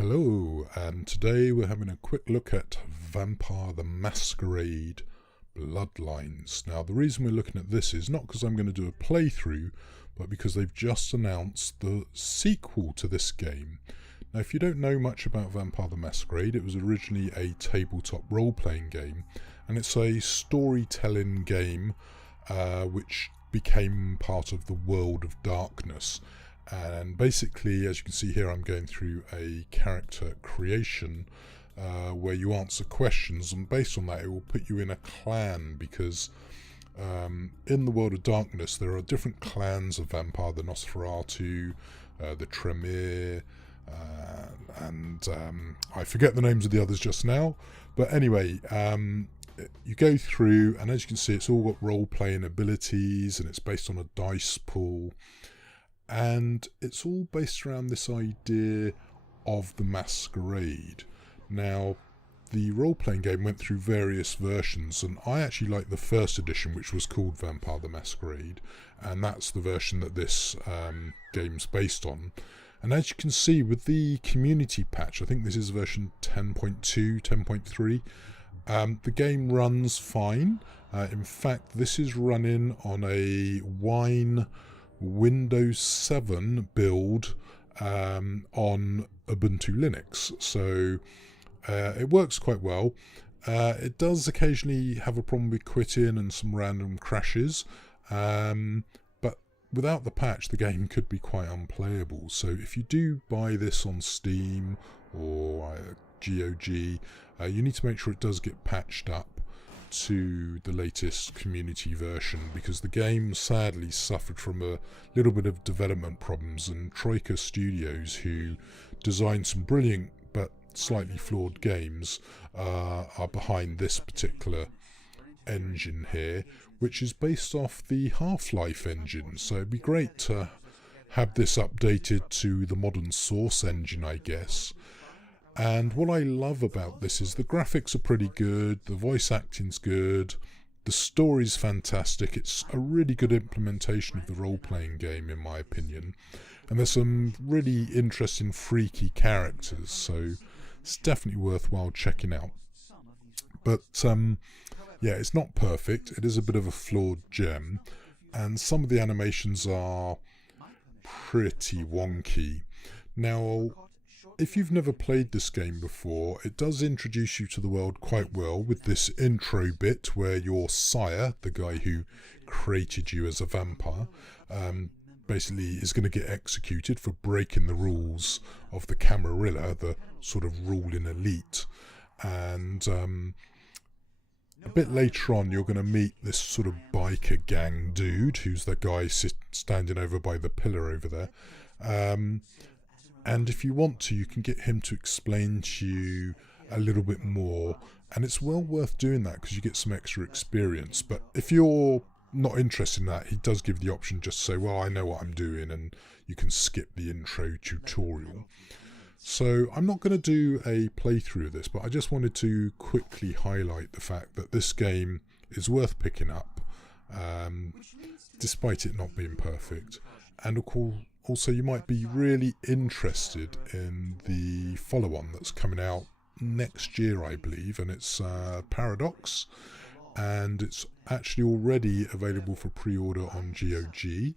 Hello, and today we're having a quick look at Vampire the Masquerade Bloodlines. Now, the reason we're looking at this is not because I'm going to do a playthrough, but because they've just announced the sequel to this game. Now, if you don't know much about Vampire the Masquerade, it was originally a tabletop role-playing game, and it's a storytelling game which became part of the World of Darkness. And basically, as you can see here, I'm going through a character creation where you answer questions, and based on that it will put you in a clan, because in the World of Darkness there are different clans of vampire: the Nosferatu, the Tremere, and I forget the names of the others just now, but anyway, you go through, and as you can see, it's all got role-playing abilities, and it's based on a dice pool. And it's all based around this idea of the Masquerade. Now, the role-playing game went through various versions, and I actually like the first edition, which was called Vampire the Masquerade, and that's the version that this game's based on. And as you can see, with the community patch, I think this is version 10.2, 10.3, the game runs fine. In fact, this is running on a Wine Windows 7 build on Ubuntu Linux, so it works quite well. It does occasionally have a problem with quitting and some random crashes, but without the patch the game could be quite unplayable. So if you do buy this on Steam or GOG, you need to make sure it does get patched up to the latest community version, because the game sadly suffered from a little bit of development problems, and Troika Studios, who designed some brilliant but slightly flawed games, are behind this particular engine here, which is based off the Half-Life engine. So it'd be great to have this updated to the modern Source engine, I guess. And what I love about this is the graphics are pretty good, the voice acting's good, the story's fantastic. It's a really good implementation of the role-playing game, in my opinion. And there's some really interesting, freaky characters, so it's definitely worthwhile checking out. But yeah, it's not perfect. It is a bit of a flawed gem, and some of the animations are pretty wonky. Now, if you've never played this game before, it does introduce you to the world quite well with this intro bit where your sire, the guy who created you as a vampire, basically is going to get executed for breaking the rules of the Camarilla, the sort of ruling elite. And a bit later on you're going to meet this sort of biker gang dude, who's the guy standing over by the pillar over there. And if you want to, you can get him to explain to you a little bit more. And it's well worth doing that because you get some extra experience. But if you're not interested in that, he does give the option just to say, well, I know what I'm doing, and you can skip the intro tutorial. So I'm not going to do a playthrough of this, but I just wanted to quickly highlight the fact that this game is worth picking up, despite it not being perfect. And of course, also, you might be really interested in the follow-on that's coming out next year, I believe, and it's Paradox, and it's actually already available for pre-order on GOG.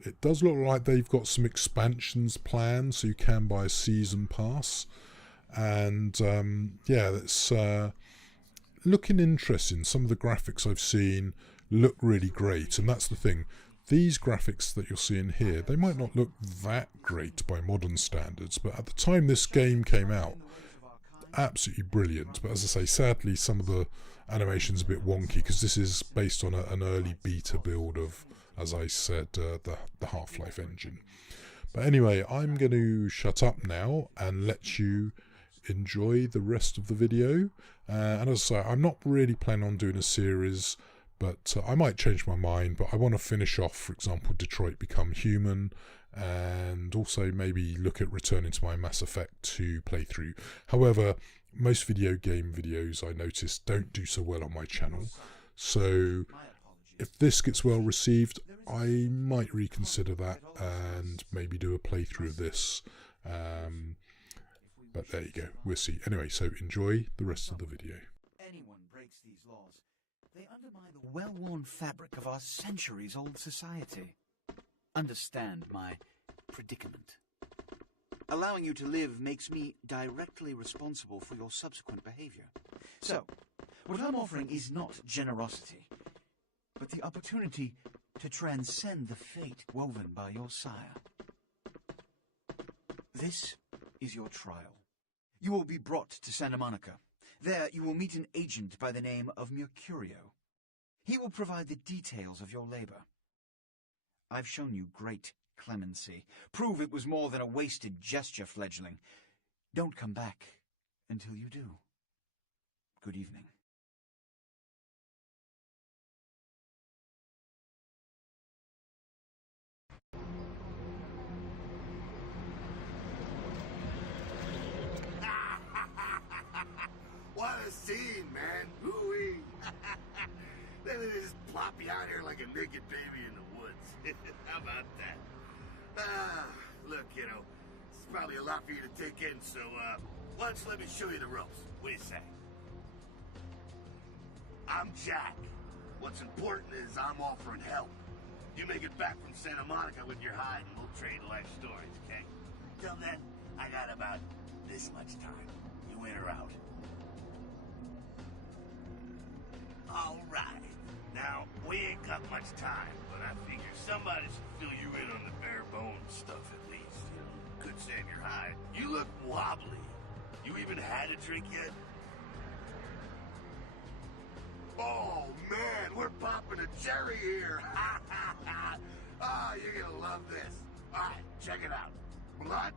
It does look like they've got some expansions planned, so you can buy a season pass, and yeah, that's looking interesting. Some of the graphics I've seen look really great, and that's the thing. These graphics that you're seeing here, they might not look that great by modern standards, but at the time this game came out, absolutely brilliant. But as I say, sadly, some of the animation's a bit wonky, because this is based on an early beta build of, as I said, the Half-Life engine. But anyway, I'm going to shut up now and let you enjoy the rest of the video. And as I say, I'm not really planning on doing a series, but I might change my mind. But I want to finish off, for example, Detroit Become Human, and also maybe look at returning to my Mass Effect 2 playthrough. However, most video game videos, I notice, don't do so well on my channel. So if this gets well received, I might reconsider that and maybe do a playthrough of this But there you go. We'll see. Anyway, so enjoy the rest of the video. Anyone breaks these laws, they undermine the well-worn fabric of our centuries-old society. Understand my predicament. Allowing you to live makes me directly responsible for your subsequent behavior. So, what I'm offering is not generosity, but the opportunity to transcend the fate woven by your sire. This is your trial. You will be brought to Santa Monica. There you will meet an agent by the name of Mercurio. He will provide the details of your labor. I've shown you great clemency. Prove it was more than a wasted gesture, fledgling. Don't come back until you do. Good evening. What a scene, man. Ooh-wee. Then they just plop you out here like a naked baby in the woods. How about that? Look, kiddo, it's probably a lot for you to take in, so, why don't you let me show you the ropes? What do you say? I'm Jack. What's important is I'm offering help. You make it back from Santa Monica with your hide and we'll trade life stories, okay? Till then, I got about this much time. You in or out? All right. Now, we ain't got much time, but I figure somebody should fill you in on the bare bones stuff at least. You know, could save your hide. You look wobbly. You even had a drink yet? Oh, man, we're popping a cherry here. You're gonna love this. All right, check it out. Blood,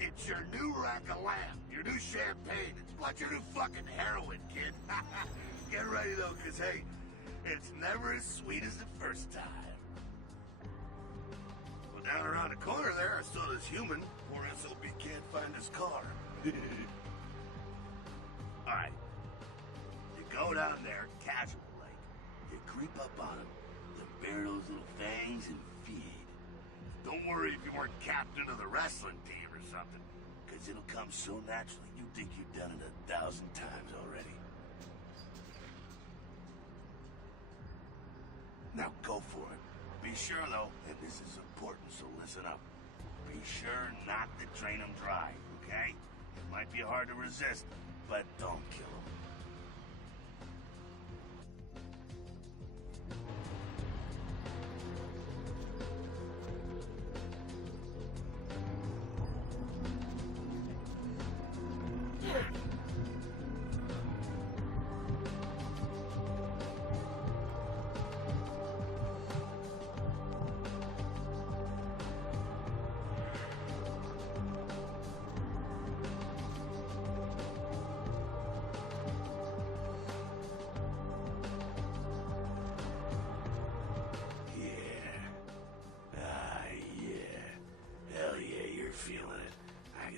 it's your new rack of lamb, your new champagne. It's like your new fucking heroin, kid. Get ready, though, because, hey, it's never as sweet as the first time. Well, down around the corner there, I saw this human. Poor SOB can't find his car. All right. You go down there, casual like. You creep up on him. You bare those little fangs and feed. Don't worry if you weren't captain of the wrestling team or something, because it'll come so naturally you think you've done it 1,000 times already. Now go for it. Be sure, though, and this is important, so listen up. Be sure not to drain them dry, okay? It might be hard to resist, but don't kill them.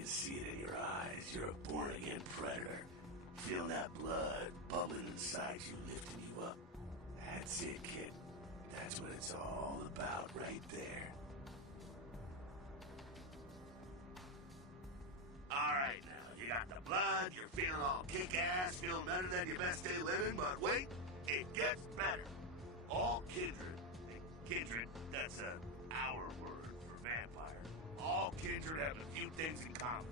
See it in your eyes. You're a born-again predator. Feel that blood bubbling inside you, lifting you up. That's it, kid. That's what it's all about right there. All right, now, you got the blood, you're feeling all kick-ass, feeling better than your best day living, but wait, it gets better. All kindred. Kindred, that's our word for vampire. All kindred have a few things in common.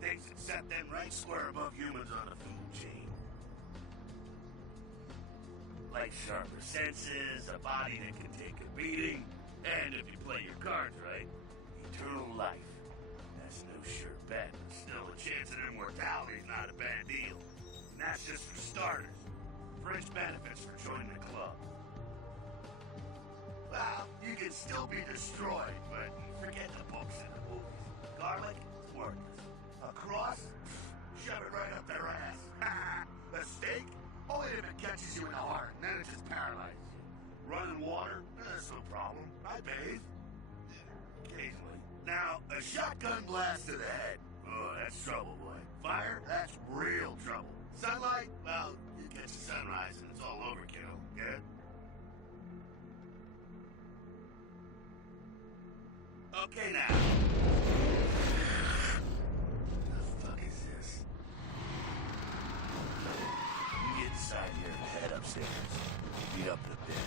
Things that set them right square above humans on the food chain. Like sharper senses, a body that can take a beating, and if you play your cards right, eternal life. That's no sure bet, but still a chance at immortality is not a bad deal. And that's just for starters. Fringe benefits for joining the club. Well, you can still be destroyed, but forget the books and the movies. Garlic, it's worthless. A cross? Shove it right up their ass. A steak? Only if it catches you in the heart, and then it just paralyzes you. Running water? That's no problem. I bathe. Occasionally. Now, a shotgun blast to the head. Oh, that's trouble, boy. Fire? That's real trouble. Sunlight? Well, you catch the sunrise and it's all overkill. Get it? Okay, now. seconds. Beat up the bit.